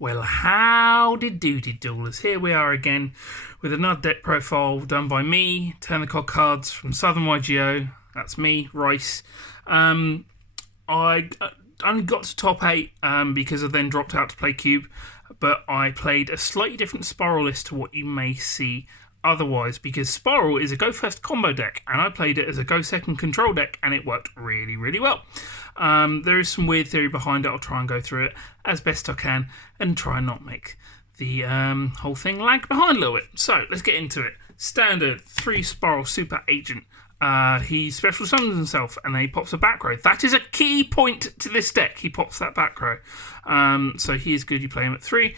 Well, howdy doody doolers. Here we are again with another deck profile done by me, Turn the Cod Cards from Southern YGO. That's me, Rice. I only got to top 8 because I then dropped out to play Cube, but I played a slightly different Spyral list to what you may see otherwise, because Spyral is a go first combo deck and I played it as a go second control deck and it worked really, really well. There is some weird theory behind it. I'll try and go through it as best I can and try and not make the whole thing lag behind a little bit. So let's get into it. Standard 3 Spyral Super Agent. He special summons himself and then he pops a back row. That is a key point to this deck. He pops that back row. So he is good. You play him at 3.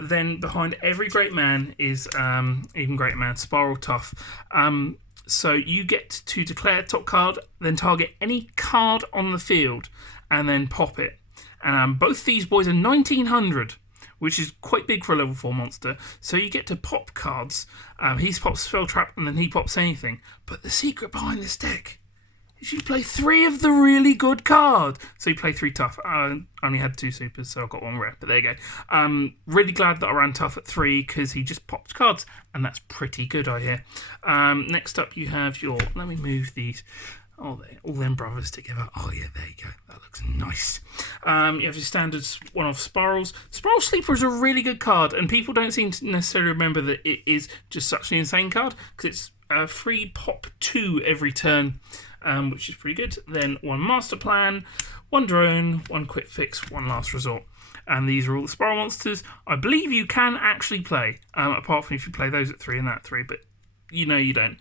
Then behind every great man is even greater man, Spyral Tough. So you get to declare top card, then target any card on the field, and then pop it. Both these boys are 1900, which is quite big for a level 4 monster. So you get to pop cards. He's pops Spell Trap, and then he pops anything. But the secret behind this deck is you play 3 of the really good card. So you play 3 Tough. I only had 2 supers, so I got 1 rare. But there you go. Really glad that I ran Tough at 3 because he just popped cards, and that's pretty good, I hear. Next up, you have your. Let me move these. Oh, all them brothers together. Oh yeah, there you go. That looks nice. You have your standard one-off Spyrals. Spiral Sleeper is a really good card, and people don't seem to necessarily remember that it is just such an insane card because it's free pop 2 every turn. Which is pretty good. Then 1 Master Plan, 1 Drone, 1 Quick Fix, 1 Last Resort. And these are all the Spyral monsters I believe you can actually play, apart from if you play those at 3 and that at 3, but you know you don't.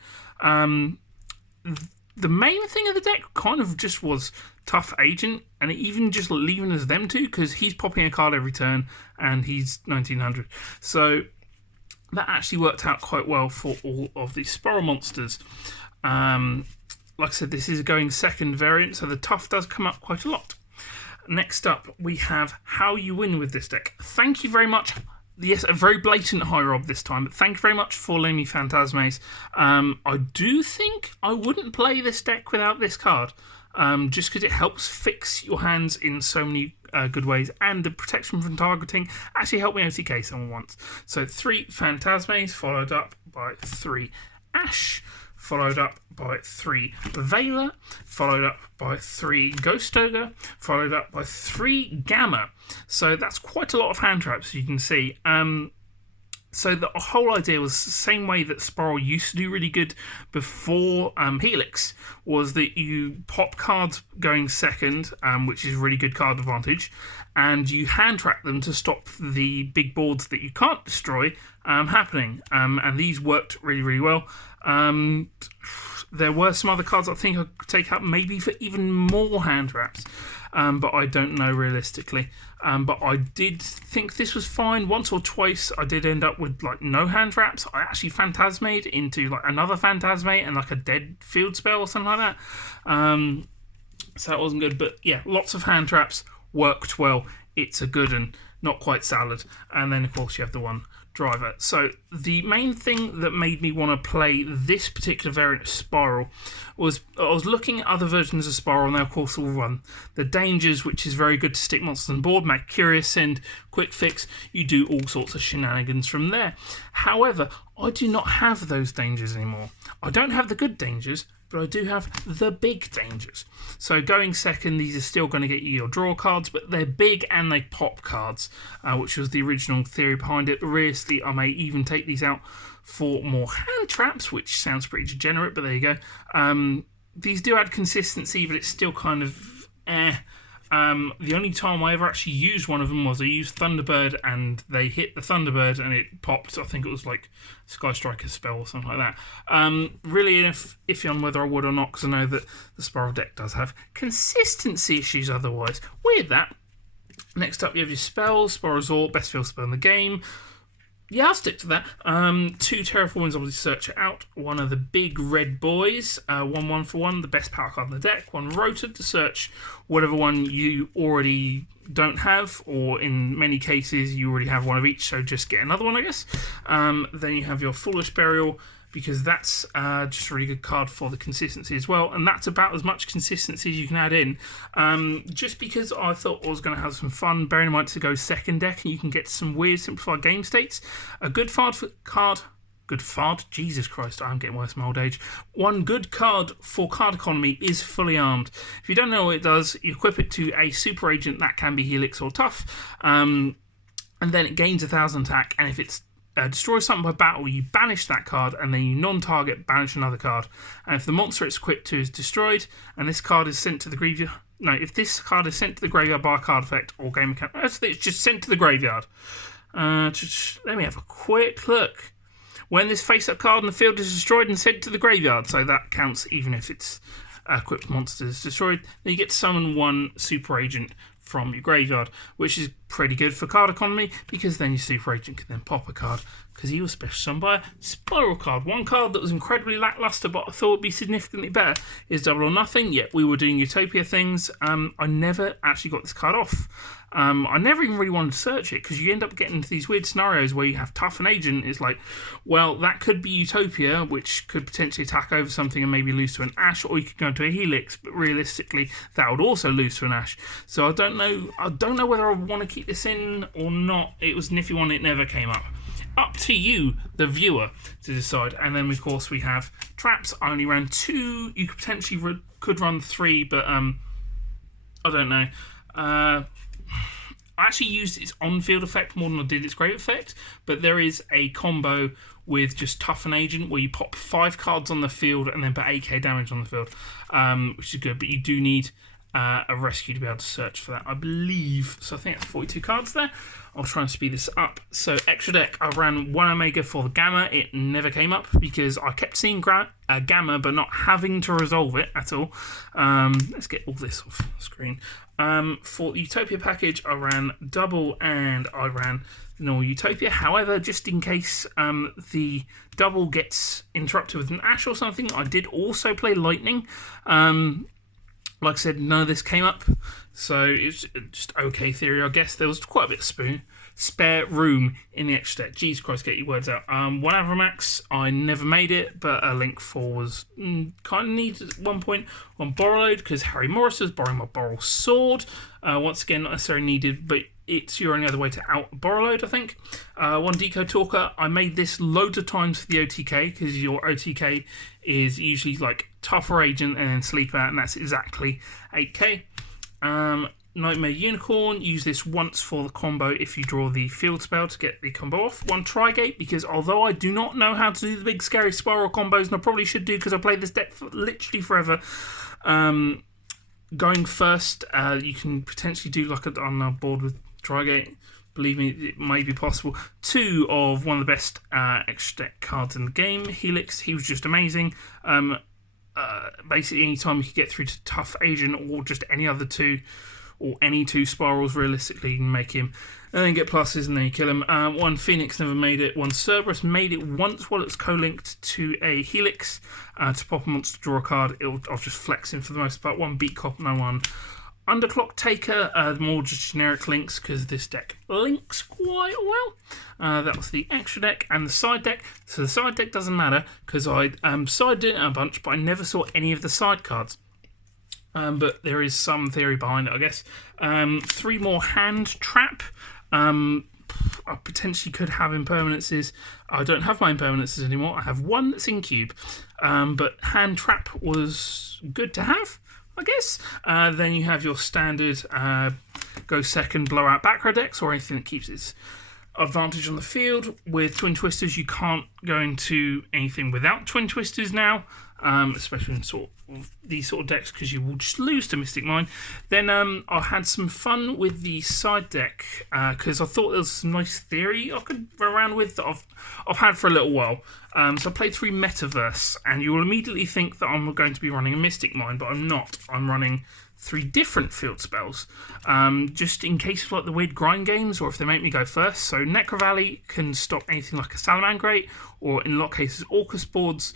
The main thing of the deck kind of just was Tough Agent, and even just leaving as them two, because he's popping a card every turn, and he's 1900. So that actually worked out quite well for all of the Spyral monsters. Like I said, this is a going second variant, so the Tough does come up quite a lot. Next up, we have how you win with this deck. Thank you very much. Yes, a very blatant high rob this time, but thank you very much for letting me Phantasmes. I do think I wouldn't play this deck without this card, just because it helps fix your hands in so many good ways, and the protection from targeting actually helped me OTK someone once. So 3 Phantasmes, followed up by 3 Ash, followed up by 3 Veiler, followed up by 3 Ghost Ogre, followed up by 3 Gamma. So that's quite a lot of hand traps, you can see. So the whole idea was the same way that Spyral used to do really good before Helix, was that you pop cards going second, which is really good card advantage, and you hand trap them to stop the big boards that you can't destroy happening. And these worked really, really well. There were some other cards I think I could take out maybe for even more hand traps, but I don't know realistically. But I did think this was fine. Once or twice I did end up with like no hand traps. I actually Phantasmade into like another Phantasmate and like a dead field spell or something like that. So that wasn't good, but yeah, lots of hand traps, worked well. It's a good and not quite salad. And then of course you have the 1 driver. So the main thing that made me want to play this particular variant of Spyral was I was looking at other versions of Spyral, and they of course all run the dangers, which is very good to stick monsters on board, make Curious Send, Quick Fix. You do all sorts of shenanigans from there. However, I do not have those dangers anymore. I don't have the good dangers, but I do have the big dangers. So going second, these are still going to get you your draw cards, but they're big and they pop cards, which was the original theory behind it. But realistically, I may even take these out for more hand traps, which sounds pretty degenerate, but there you go. These do add consistency, but it's still kind of the only time I ever actually used one of them was I used Thunderbird, and they hit the Thunderbird and it popped. I think it was like Sky Striker spell or something like that. Really iffy on whether I would or not, because I know that the Spyral deck does have consistency issues otherwise. Weird that. Next up, you have your spells. Spyral Resort, best field spell in the game. Yeah, I'll stick to that. 2 Terraformings, obviously search it out. 1 of the big red boys. 1 for 1, the best power card on the deck. 1 Rotor to search whatever one you already don't have, or in many cases you already have one of each, so just get another one, I guess. Then you have your Foolish Burial, because that's just a really good card for the consistency as well, and that's about as much consistency as you can add in. Just because I thought I was going to have some fun, bearing in mind to go second deck, and you can get some weird simplified game states. A good card. Good fard, Jesus Christ, I'm getting worse in my old age. One good card for card economy is Fully Armed. If you don't know what it does, you equip it to a super agent that can be Helix or Tough, and then it gains 1,000 attack, and if it's destroys something by battle, you banish that card, and then you non-target banish another card. And if the monster it's equipped to is destroyed, and this card is sent to the graveyard... No, if this card is sent to the graveyard by a card effect or game mechanic... It's just sent to the graveyard. Let me have a quick look. When this face-up card in the field is destroyed and sent to the graveyard, so that counts even if its equipped monster is destroyed, then you get to summon one super agent from your graveyard, which is pretty good for card economy, because then your super agent can then pop a card, because he was special summoned by a Spyral card. One card that was incredibly lackluster but I thought would be significantly better is Double or Nothing. Yet we were doing Utopia things. I never actually got this card off. I never even really wanted to search it, because you end up getting into these weird scenarios where you have Tough and Agent. It's like, well, that could be Utopia, which could potentially attack over something and maybe lose to an Ash, or you could go into a Helix, but realistically that would also lose to an Ash. So I don't know whether I want to keep this in or not. It was an iffy one, it never came up. Up to you, the viewer, to decide. And then, of course, we have traps. I only ran 2. You could potentially could run 3, but I don't know. I actually used its on-field effect more than I did its great effect, but there is a combo with just Tough and Agent where you pop 5 cards on the field and then put 8k damage on the field, which is good, but you do need a rescue to be able to search for that, I believe. So I think that's 42 cards there. I'll try and speed this up. So extra deck, I ran 1 Omega for the Gamma. It never came up because I kept seeing Gamma but not having to resolve it at all. Let's get all this off screen. For the Utopia package, I ran double and I ran normal Utopia. However, just in case the double gets interrupted with an Ash or something, I did also play Lightning. Like I said, none of this came up, so it's just okay theory, I guess. There was quite a bit of spare room in the extra deck. Jesus Christ, get your words out. 1 Avramax, I never made it, but a Link 4 was kind of needed at one point. 1 Borrowload, because Harry Morris was borrowing my Borrow Sword. Once again, not necessarily needed, but it's your only other way to out Borrowload, I think. 1 Decode Talker, I made this loads of times for the OTK, because your OTK is usually like Tougher Agent and then Sleeper, and that's exactly 8k. Nightmare Unicorn, use this once for the combo if you draw the field spell to get the combo off. 1 Trigate, because although I do not know how to do the big scary Spyral combos, and I probably should do because I played this deck for literally forever, going first, you can potentially do like on a board with Trigate. Believe me, it may be possible. 2 of one of the best extra deck cards in the game, Helix. He was just amazing. Basically, anytime you could get through to Tough Agent or just any other 2, or any 2 Spirals, realistically, you can make him. And then get pluses and then you kill him. 1 Phoenix never made it. 1 Cerberus made it once while it's co-linked to a Helix. To pop a monster, draw a card. I'll just flex him for the most part. 1 Beat Cop, no 1 Underclock Taker, more just generic links because this deck links quite well. That was the extra deck and the side deck. So the side deck doesn't matter because I sided it a bunch, but I never saw any of the side cards. But there is some theory behind it, I guess. 3 more Hand Trap. I potentially could have impermanences. I don't have my impermanences anymore. I have 1 that's in cube. But Hand Trap was good to have, I guess. Then you have your standard go second, blow out back row decks, or anything that keeps its advantage on the field. With Twin Twisters, you can't go into anything without Twin Twisters now, especially in these sort of decks, because you will just lose to Mystic Mine. Then I had some fun with the side deck because I thought there was some nice theory I could run around with that I've had for a little while. So I played 3 Metaverse, and you will immediately think that I'm going to be running a Mystic Mine, but I'm not. I'm running 3 different field spells, just in case of like the weird grind games, or if they make me go first. So Necro Valley can stop anything like a Salamangreat, or in a lot of cases Orcus boards,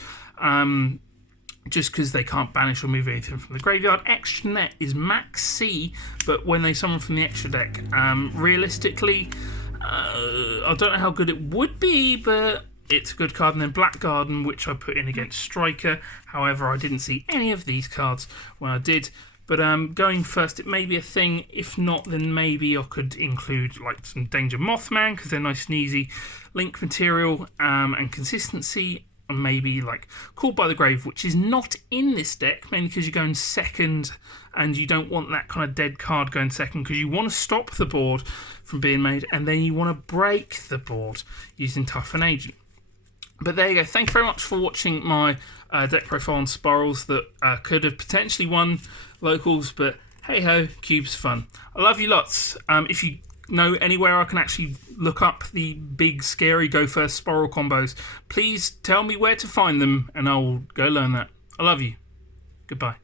just because they can't banish or move anything from the graveyard. Extra Net is max C, but when they summon from the extra deck, realistically, I don't know how good it would be, but it's a good card. And then Black Garden, which I put in against Striker. However, I didn't see any of these cards when I did. But going first, it may be a thing. If not, then maybe I could include like some Danger Mothman, because they're nice and easy. Link material and consistency. And maybe like Called by the Grave, which is not in this deck, mainly because you're going second and you don't want that kind of dead card going second, because you want to stop the board from being made, and then you want to break the board using Toughen Agent. But there you go. Thank you very much for watching my deck profile on Spirals that could have potentially won locals, but hey ho, Cube's fun. I love you lots. If you know anywhere I can actually look up the big scary go first Spiral combos, please tell me where to find them and I'll go learn that. I love you. Goodbye.